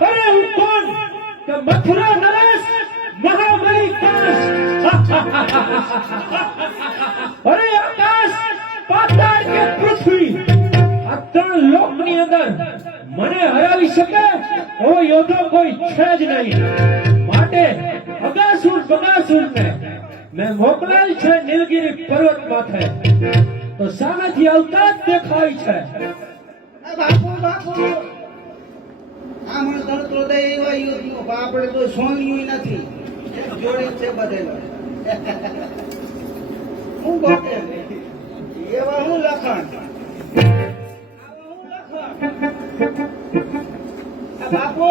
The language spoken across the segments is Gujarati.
અરે હું કોણ કે મથુરા નરેશ મહાબલી કાશ અરે આકાશ પાતાળ કે પૃથ્વી આ ત્રણ લોકની અંદર મને હરાવી શકે એવો યોદ્ધો કોઈ છે જ નહીં માટે અગાસુર બગાસુરને મેં મોકલેલ છે નીલગિરી પર્વત માથે તો સામેથી આવતા જ દેખાય છે બાપુ બાપુ આ મને તરતો દે એવા યુદ્ધનો આપણે તો સોન્યું નથી જોડે છે બધેલો હું ગોતે એવા હું લખણ બાપુ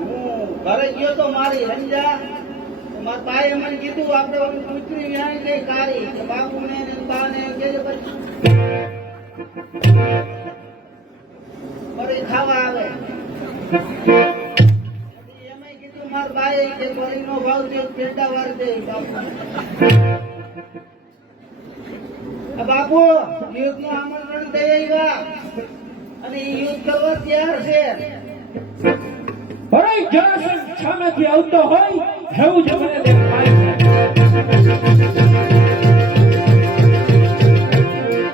હું ઘરે ગયો તો મારી રંજા મારા ભાઈએ મને કીધું આપણે પુત્રી ન્યાય નહીં કાઢી કે બાપુ ને બા ને કેજે પછી ફરી ખાવા આવે એમાં કીધું મારા ભાઈએ કે ફરીનો ભાવ છે પેટા વાર દે બાપુ યુદ્ધ નું આમંત્રણ દઈ આવ્યા અને યુદ્ધ કરવા તૈયાર છે અરે જરાસંધ સામેથી આવતો હોય એવું જ મને દેખાય છે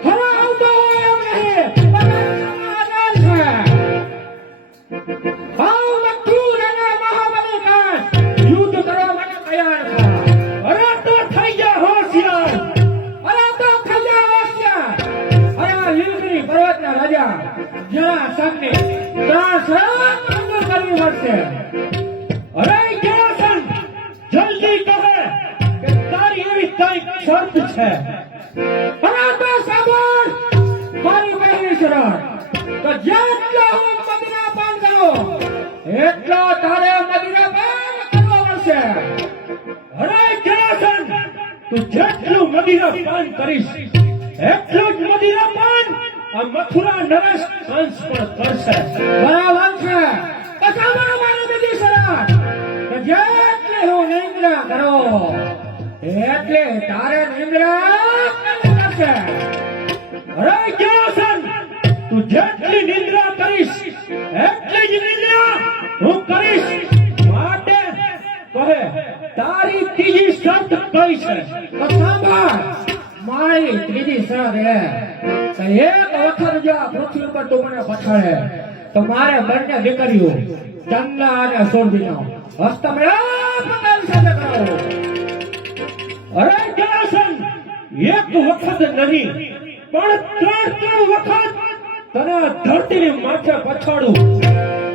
હવે આવતો હોય એમ નહીં આધાર છે આવ મથુર અને મહાબલી કાશ યુદ્ધ કરવા માટે તૈયાર છે અરે તો થઈ જા હોશિયાર અરે તો થઈ જા હોશિયાર અરે આ લીલગિરી પર્વતના રાજા જરાસંધને ત્રાસ કરવી પડશે અરે જરાસંધ જલ્દી કહે કે તારી એવી કઈ શરત છે અરે તો સાંભળ મારી પહેલી શરત કે જેટલો હું મદીના પાન કરું એટલો તારે મદીના પાન કરવો પડશે અરે જરાસંધ તું જેટલું મદીના પાન કરીશ એટલું જ મદીના પાન આ મથુરા નરેશ કંસ પણ કરશે બરાબર છે પછામાં મારી બીજી શરત કે જેટલે હું નિંદ્રા કરો એટલે તારે નિંદ્રા કરવી પડશે અરે જરાસંધ તું જેટલી નિંદ્રા કરીશ એટલી જ નિંદ્રા હું કરીશ માટે કહે તારી ત્રીજી શરત કઈ છે તો સાંભળ મારી ત્રીજી શરત એ કે એક વખત જો આ પૃથ્વી પર તું મને પછાડે તો મારે બંને દીકરીઓ ચંદા અને સોરભીનો હસ્તમેળાપ તારી સાથે કરો અરે જરાસંધ એક વખત નહીં પણ ત્રણ વખત તને ધરતીની માથે પછાડું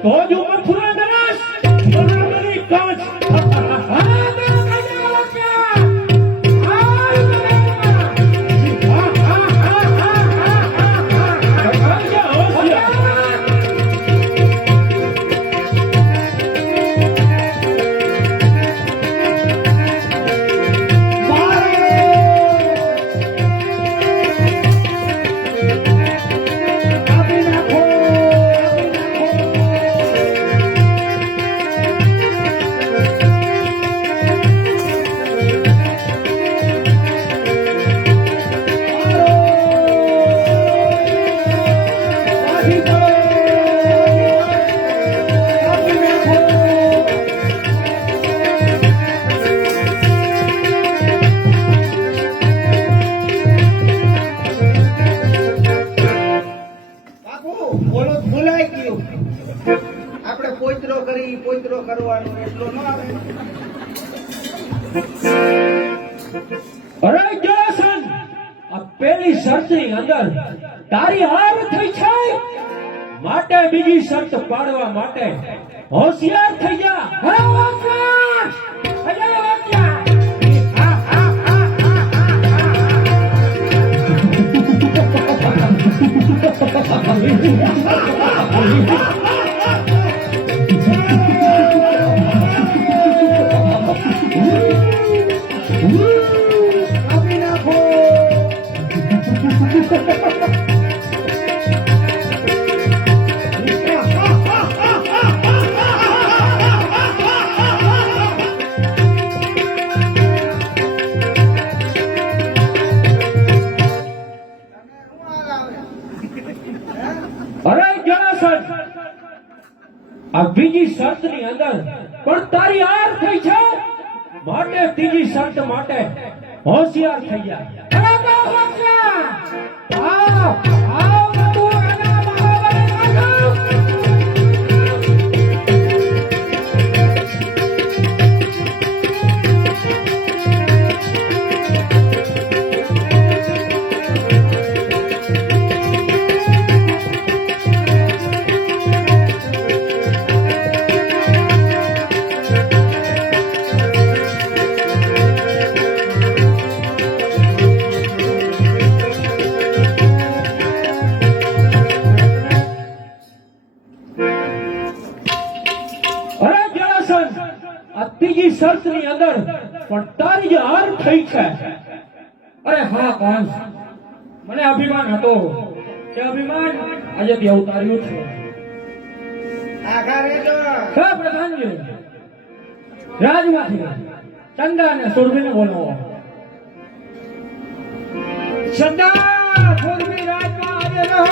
તો જ હું મથુરા નરેશ મહાબલી કાશ આપણે પોઈતરો કરવાનો એટલો ન આવે અરે જરાસંધ આ પેલી શરતની અંદર તારી હાર થઈ છે માટે બીજી શરત પાડવા માટે હોશિયાર થઈ જા અરે હોશિયાર અરે હોશિયાર અરે જરાસંધ આ બીજી શરતની અંદર પણ તારી હાર થઈ છે, માટે ત્રીજી શરત માટે હોશિયાર થઈ જા. અરે બહુ હોશિયાર. આવ તું રાજા મહાબલી રાજા. ત્રીજી શરતની અંદર પણ તારી જે હાર થઈ છે. અરે હા કંસ, મને અભિમાન હતો, તે અભિમાન આજે તે ઉતાર્યું છે. આખા રેજો હા પ્રધાનજી, રાજમાંથી ચંદા અને સુરભીને બોલાવો. ચંદા, સુરભી રાજમાં આજે રહો.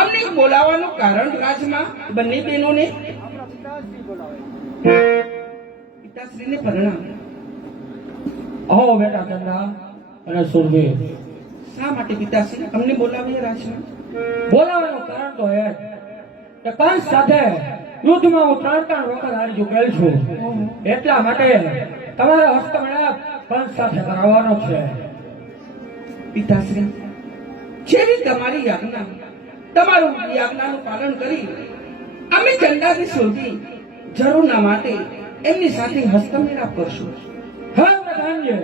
અમને બોલાવવાનું કારણ રાજમાં બંને બહેનોને પિતાશ્રીને પરણામ. આવો બેટા ચંદા અને સુરભી. શા માટે પિતાશ્રી અમને બોલાવ્યા રાજમાં? બોલાવવાનું કારણ તો એ કે કંસ સાથે યુદ્ધમાં હું 3 વખત હારી ચૂકેલ છું, એટલા માટે તમારો હસ્તમેળાપ કંસ સાથે કરાવવાનો છે. પિતાશ્રી, જેવી તમારી આજ્ઞા, તમારું આજ્ઞાનું પાલન કરી અમે ચંદાથી શોધી જરૂરના માટે એમની સાથે હસ્તમેળાપ કરશું. હા પ્રધાનજી,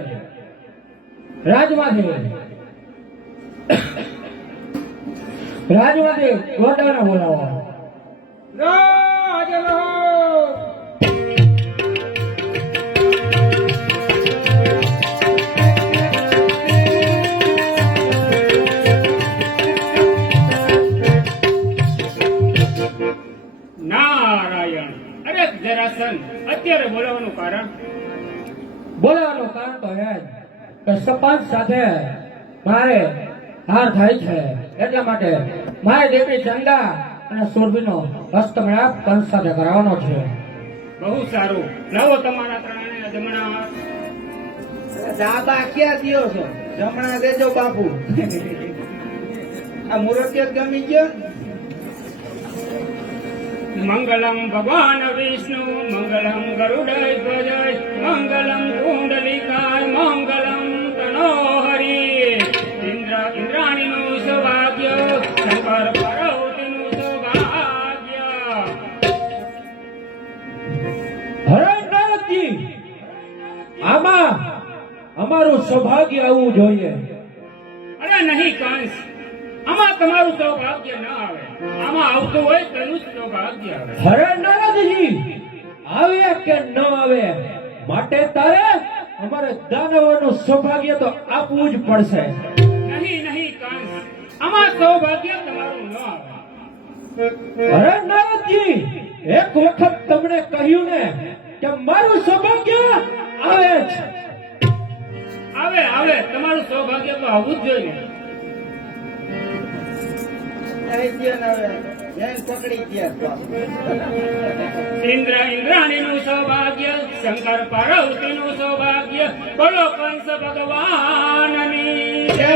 રાજમાંથી ગોડાને બોલાવો. નારાયણ. અરે જરાસન, અત્યારે બોલાવવાનું કારણ? બોલાવવાનું કારણ તો એ જ કે સરપંચ સાથે મારે હાર થાય છે, એટલા માટે મારી દીકરી ચંદા અને સુરભીનો હસ્તમેળાપ કંસ સાથે કરાવવાનો છે. બહુ સારું, લાવો તમારા ત્રણેય જમણા. દાબા ક્યાં દિયો છો? જમણા દેજો બાપુ. આ મુહૂર્ત ગમી ગયો. મંગલમ ભગવાન વિષ્ણુ, મંગલમ ગરુડધ્વજ, મંગલમ કુંડલિકાય, મંગલમ તનોહરિ. ઇન્દ્રાણીનું સૌભાગ્ય, શંકર પાર્વતીનું સૌભાગ્ય. હરે નારદજી, આમાં અમારું સૌભાગ્ય આવવું જોઈએ. અરે નહીં કંસ, આમાં તમારું સૌભાગ્ય ન આવે, આમાં આવતું હોય તેનું જ સૌભાગ્ય આવે. હરે નારદજી, આવે કે ન આવે, માટે તારે અમારે દાનવોનું સૌભાગ્ય તો આપવું જ પડશે. નહીં નહીં કંસ, આમાં સૌભાગ્ય તમારું ન આવે. અરે નારદજી, એક વખત તમને કહ્યું ને કે મારું સૌભાગ્ય આવે છે. આવે આવે, તમારું સૌભાગ્ય તો આવવું જ જોઈએ. પકડી ગયા. ઇન્દ્રાણીનું સૌભાગ્ય, શંકર પાર્વતીનું સૌભાગ્ય, બોલો કંસ ભગવાનની જય.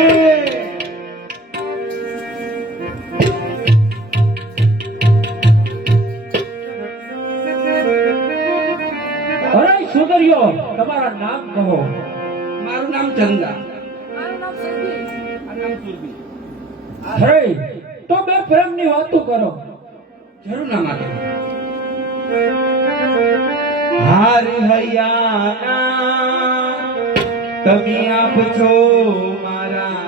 અરે સુંદરીઓ, તમારા નામ કહો. મારું નામ ચંદા. આ નામ સુરભી. અરે તો બે પ્રેમની વાતો કરો. જરૂર ના માટે. હાર હૈયાના તમે આપ છો મારા,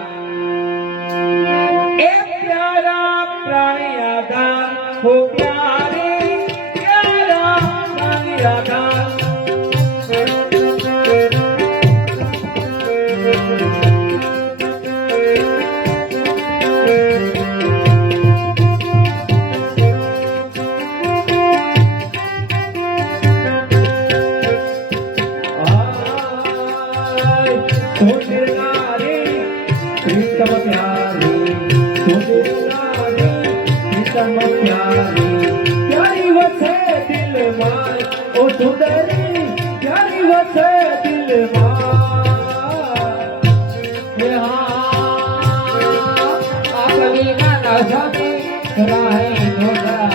એ પ્યારા પ્રાણ્યાદાન હો, પ્યારે પ્યારા પ્રાણ્યાદાન. વસે દિલમાં હે આપ વિના ના જાને રાહે દોડા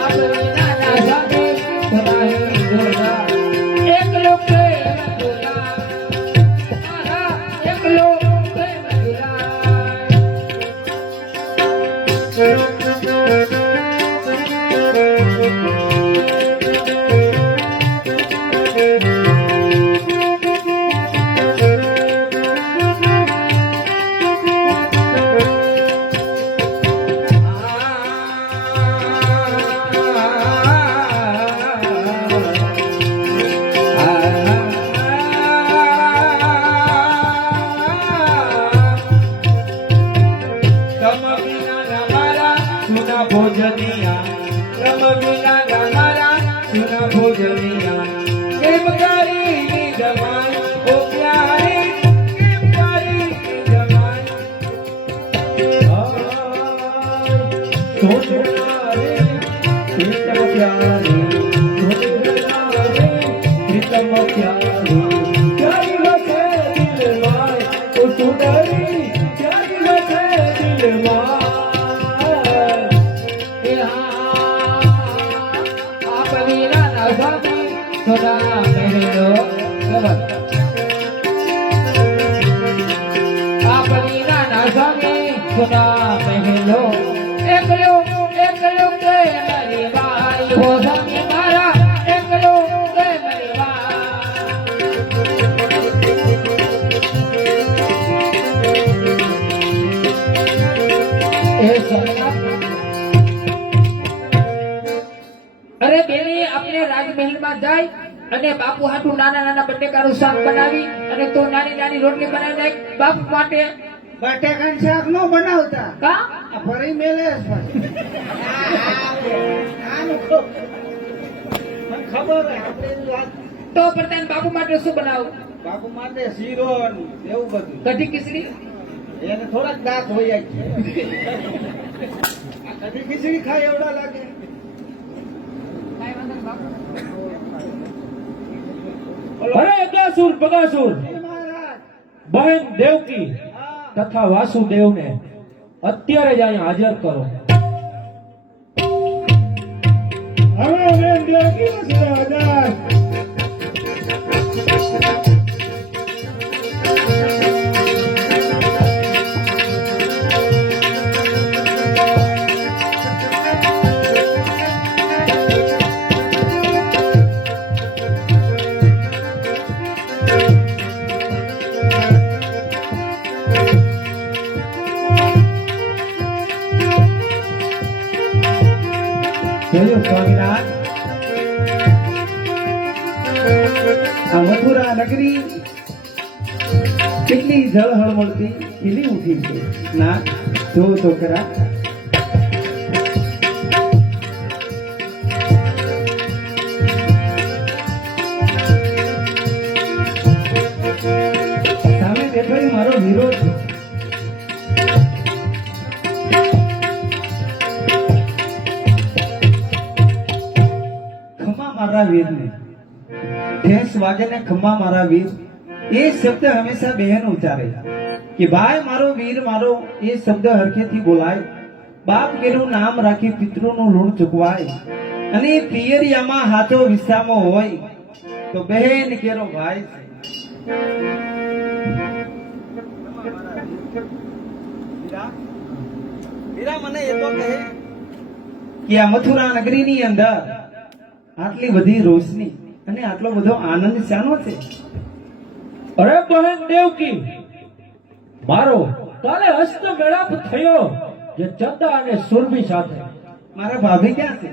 આપ વિના ના જાને રાહે દોડા એકલો પ્રેમ દુલા મારા એકલો પ્રેમ દુલા ભોજનિયા રમ વિના ગમારા સુના ભોજનિયા કેમ કરી જમાય ઓ પ્યારી કેમ કરી જમાય સોચના રે પ્રીતમ પ્યારી સોચના રે પ્રીતમ પ્યારી ચારી વસે દિલમાં ઓ સુંદરી ચારી વસે દિલમાં સદા મહેલો આપની નાના સામે સદા મહેલો એકલો એકલો કે મારી બાઈ હો સામે મારા એકલો કે મારી બાઈ એ સદા અરે બેની આપણે રાજમહેલ માં જાય અને બાપુ હાટું નાના નાના બટેકાનું શાક બનાવી અને તો નાની નાની રોટલી બનાવી નાખ બાપુ માટે બટેકાનું શાક નો બનાવતા કા આ ફરી મેલે છે. આનું મને ખબર હે આપણે એની વાત. તો પ્રતાન બાપુ માટે શું બનાવું બાપુ માટે શીરો ને એવું બધું. કઢી ખીચડી એને થોડાક દાંત હોય છે. આ કઢી ખીચડી ખાય એવડા લાગે. અરે અગાસુર બગાસુર એ મહારાજ બહેન દેવકી હા તથા વાસુદેવને અત્યારે જ અહીંયા હાજર કરો હવે બેન દેવકી વસુદેવ જોયું સ્વામિનાથ આ મથુરા નગરી કેટલી જળહળમળતી ખીલી ઉઠી છે ના જો તો ખરા સામે બેઠો એ મારો હીરો છે મારા વીરને ઠેસ વાગે ને ખમ્મા મારા વીર એ શબ્દ હંમેશા બહેન ઉચ્ચારે કે ભાઈ મારો વીર મારો એ શબ્દ હરખેથી બોલાય બાપ કેરું નામ રાખી પિતૃનું ઋણ ચૂકવાય અને પિયરિયામાં હાથો વિસામો હોય તો બહેન કેરો ભાઈ મને એ તો કહે કે આ મથુરા નગરીની અંદર આટલી બધી રોશની અને આટલો બધો આનંદ શાનો છે અરે બહેન દેવકી મારો કાલે હસ્ત મેળાપ થયો જે ચંદા અને સુરભી સાથે મારા ભાભી ક્યાં છે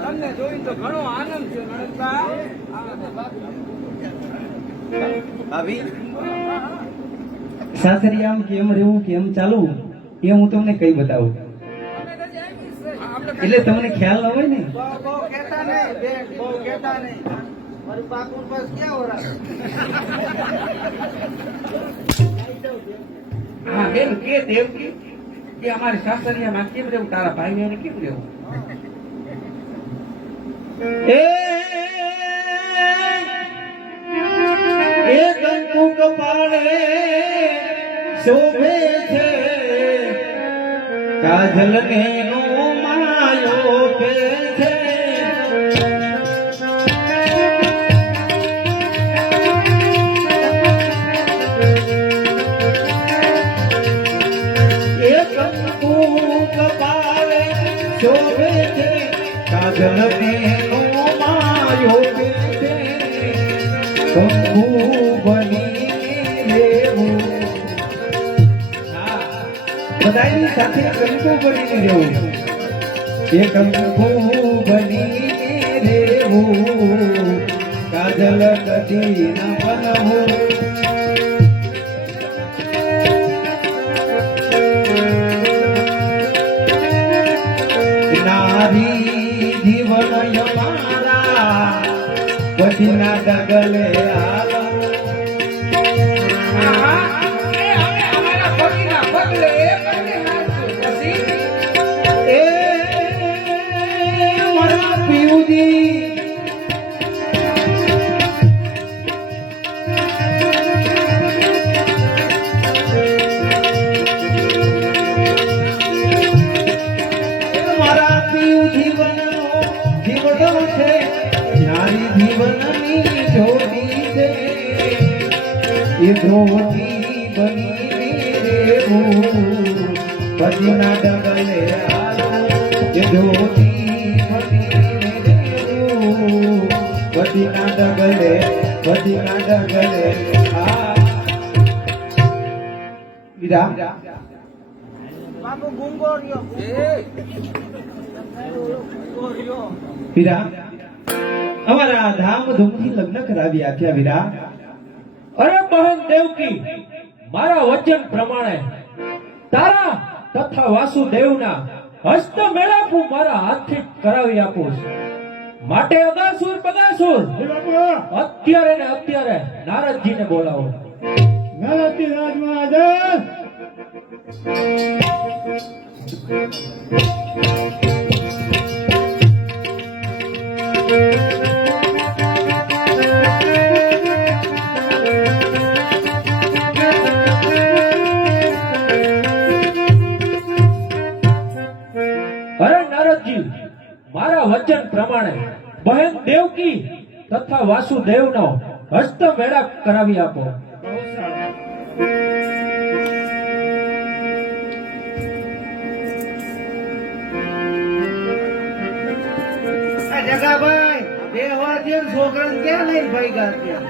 તમને જોઈ તો ઘણો આનંદ છે નણંદા. ભાભી સાસરિયામ કેમ રહેવું કેમ ચાલવું એ હું તમને કઈ બતાવું એટલે તમને ખ્યાલ ન હોય ને બહુ કહેતા નહીં બેન, બહુ કહેતા નહીં. મારી પાકું બસ ક્યાં ઓરા. હા બેન કે દેવકી એ અમારી સાસરિયામાં કેમ રહેવું, તારા ભાઈ એને કેમ રહેવું? એ કંકુ કપાળે શોભે છે, કાજલ ને નો માયો પે છે. એ કંકુ કપાળે શોભે છે, કાજલ ને નો માયો પે છે. કંકુ બની રહેવું, બધાની સાથે કંકુ બની રહેવું. એ કંકુ બની રહેવું, કાજલ કદી ન બનવું. નારી જીવન અમારા પછી ના ડગલે હાલો. એ હવે અમારા પતિના પગલે એ બંને હાથું પછી એ મારા પિયુજી, મારા પિયુ જીવનનો જીવડો છે, નારી જીવનની જોડી છે. એ જોડી બની રહેવું, પછી ના ડગલે હાલો. એ જોડી બની રહેવું, પછી ના ડગલે આ વીરા, બાપુ ગુંગો રહ્યો. ગુંગો રહ્યો. વીરા, અમારા ધામધૂમથી લગ્ન કરાવી આપ્યા વીરા. અરે બહેન દેવકી, મારા વચન પ્રમાણે તારા તથા વાસુદેવના હસ્ત મેળાપ હું મારા હાથથી કરાવી આપું છું. માટે અગાસુર બગાસુર અત્યારે ને અત્યારે નારદજીને બોલાવો. નારદજી રાજમાં હાજર. અરે નારદજી, મારા વચન પ્રમાણે બહેન દેવકી તથા વાસુદેવનો હસ્ત મેળાપ કરાવી આપો. બહુ સારું. આ જગાભાઈ બેહવા દે ને, છોકરાને ક્યાં લઈને ભાગ્યા ત્યાં?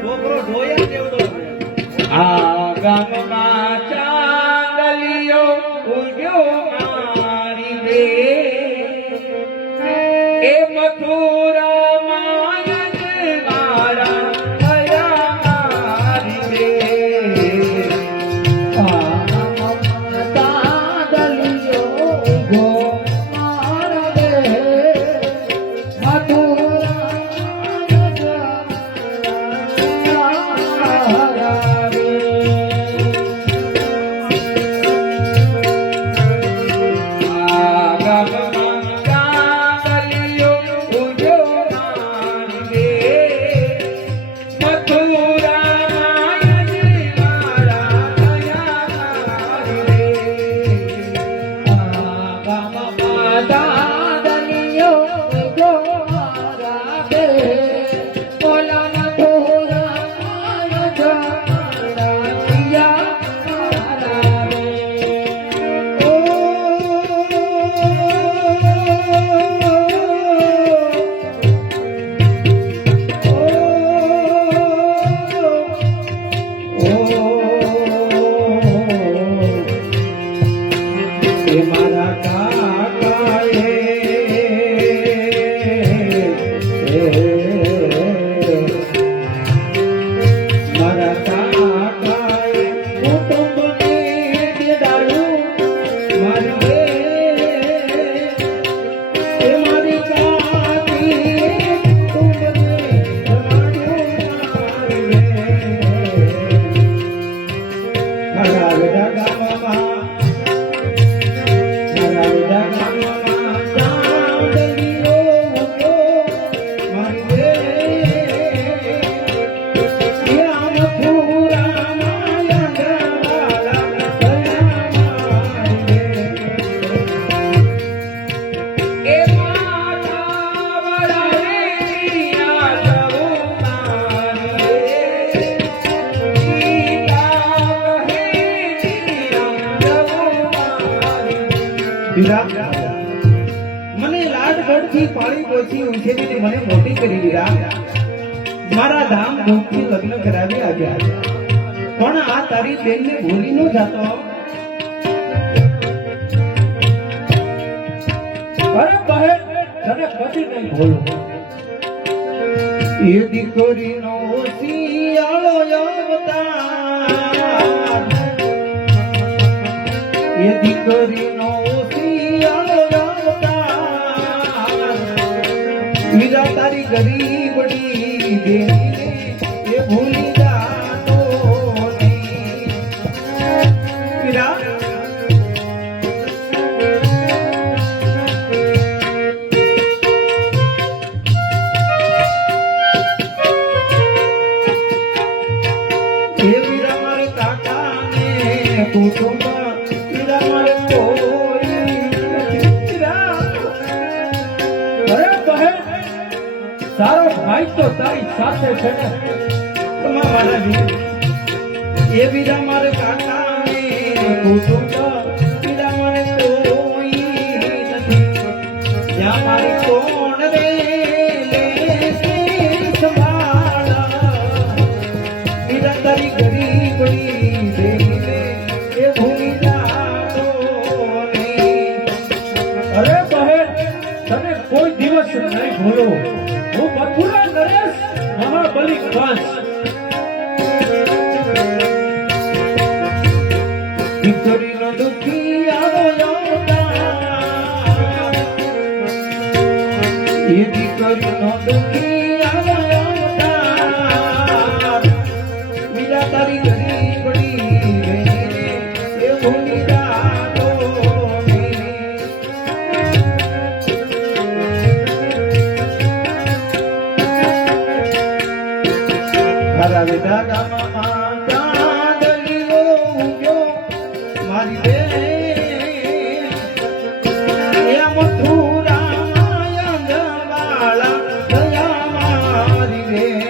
છોકરો ઢોયા કેવડો છે. આ ગામમાં ચાંદલિયો ઉડ્યો મારી દે, એ મથુરામાં મારા થયા મારી દે. આ ગામમાં ચાંદલિયો ઉડ્યો મારા દે, મથુરામાં ગામમાં મારા વિદા ગામમાં ચાંદલીઓ હતો મારી રે યા મથુરા માયા એ માતા વડાવીયા જવું મારી સીતા કહે જવું મારી વીરા મને લાડગઢથી પાળી પોછી ઉછેરીને મને મોટી કરી વીરા મારા ધામ ધૂમથી લગ્ન કરાવી આવ્યા પણ આ તારી બેનને ભૂલી ન જાતો અરે બહેન તને કદી નહીં ભૂલું એ દીકરીનો શિયાળો અવતાર એ દીકરીનો શિયાળો અવતાર મીરા તારી ગરીબડી દેવીને એ ભૂલી જાતો નહીં મીરા એ વીરા મારે કાકાને કુટુંબ વીરા મારે કોઈ નથી. વીરા અરે બહેન તારો ભાઈ તો તારી સાથે છે ને તમારા વીર એ વીરા મારે કાકાને કુટુંબ વીરા મારે કોઈ નથી જ્યાં મારી કોણ રે લેશે સંભાળ વીરા તારી ગરીબડી દેવીને એ ભૂલી જાતો નહીં. અરે બહેન તને કોઈ દિવસ નહીં ભૂલું હું મથુરા નરેશ મહાબલી કંસ દીકરીનો દુખી આવ્યો અવતાર. એ દીકરીનો દુખી આવ્યો અવતાર. મીરા તારી ગરીબડી દેવીને એ ભૂલી જાતો નહીં. મારા વિદા ગામમાં ચાંદલીઓ ઉગ્યો મારી બેન એ મથુરા માયંદવાળા દયા મારી બેન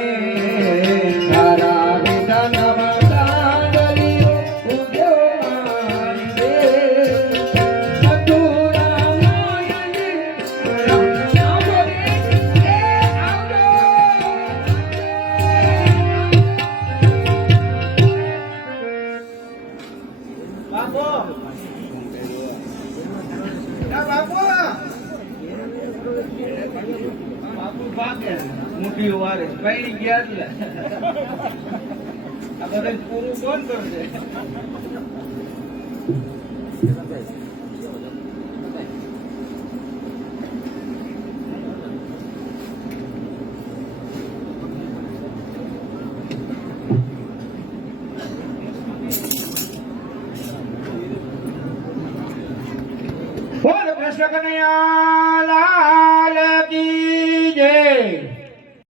મારા વિદા ગામમાં ચાંદલીઓ ઉગ્યો મારી બેન મથુરા બાપુ બાપુ બાપુ ભાગે મોટી વારે પૈણી ગયા એટલે આ બધું પૂરું કોણ કરશે બોલ કૃષ્ણ કનૈયા લાલ